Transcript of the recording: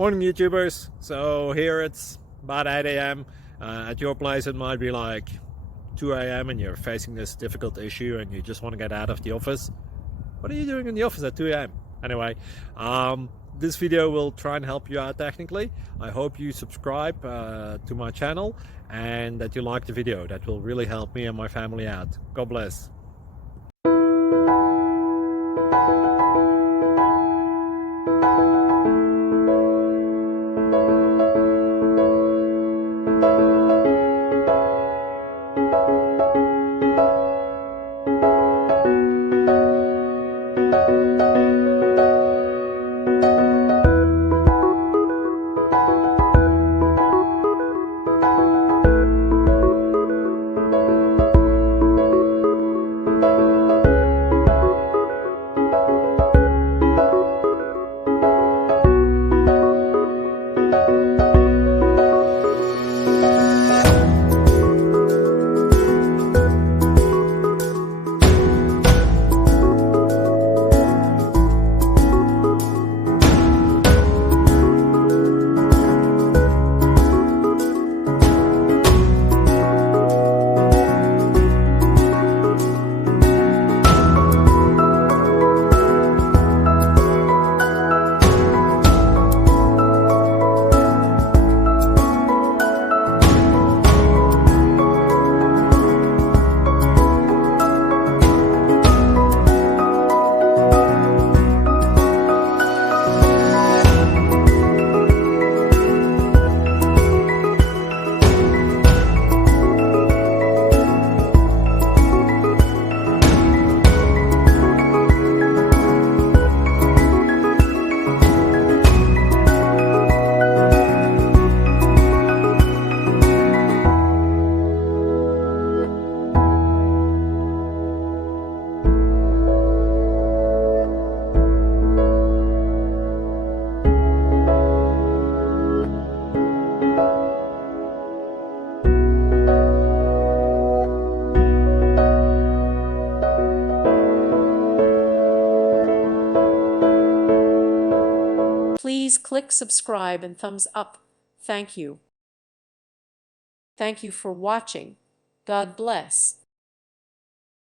Morning YouTubers. So here it's about 8 a.m. At your place it might be like 2 a.m. and you're facing this difficult issue and you just want to get out of the office. What are you doing in the office at 2 a.m.? Anyway, this video will try and help you out technically. I hope you subscribe to my channel and that you like the video. That will really help me and my family out. God bless. Please click subscribe and thumbs up. Thank you. Thank you for watching. God bless.